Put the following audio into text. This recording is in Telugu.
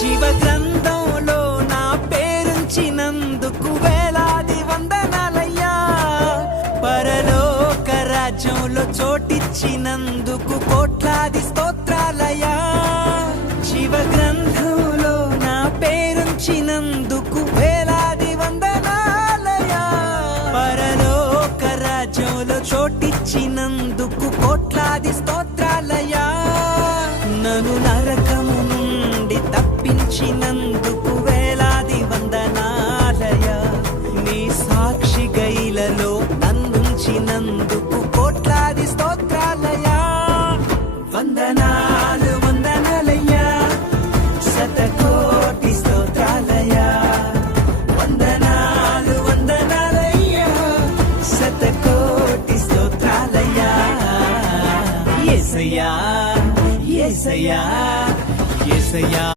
జీవ గ్రంథంలో నా పేరుంచినందుకు వేలాది వందనాలయ్యా. పరలోక రాజ్యంలో చోటిచ్చినందుకు కోట్లాది స్తోత్రాలయ్యా. జీవ గ్రంథంలో నా పేరుంచినందుకు వేలాది వందనాలయ్యా. పరలోక రాజ్యంలో చోటిచ్చినందుకు కోట్లాది స్తోత్రాలయ్యా. నన్ను నరకము నుండి తప్పించినందుకు వేలాది వందనాలయ్యా. నీ సాక్షి గైలలో నన్నుంచినందుకు కోట్లాది స్తోత్రాలయ్యా. వందనాలు వందనాలయ్యా, శతకోటి స్తోత్రాలయ్యా. వందనాలు వందనాలయ్యా, శతకోటి స్తోత్రాలయ్యా. యేసయ్యా యేసయ్యా యేసయ్యా.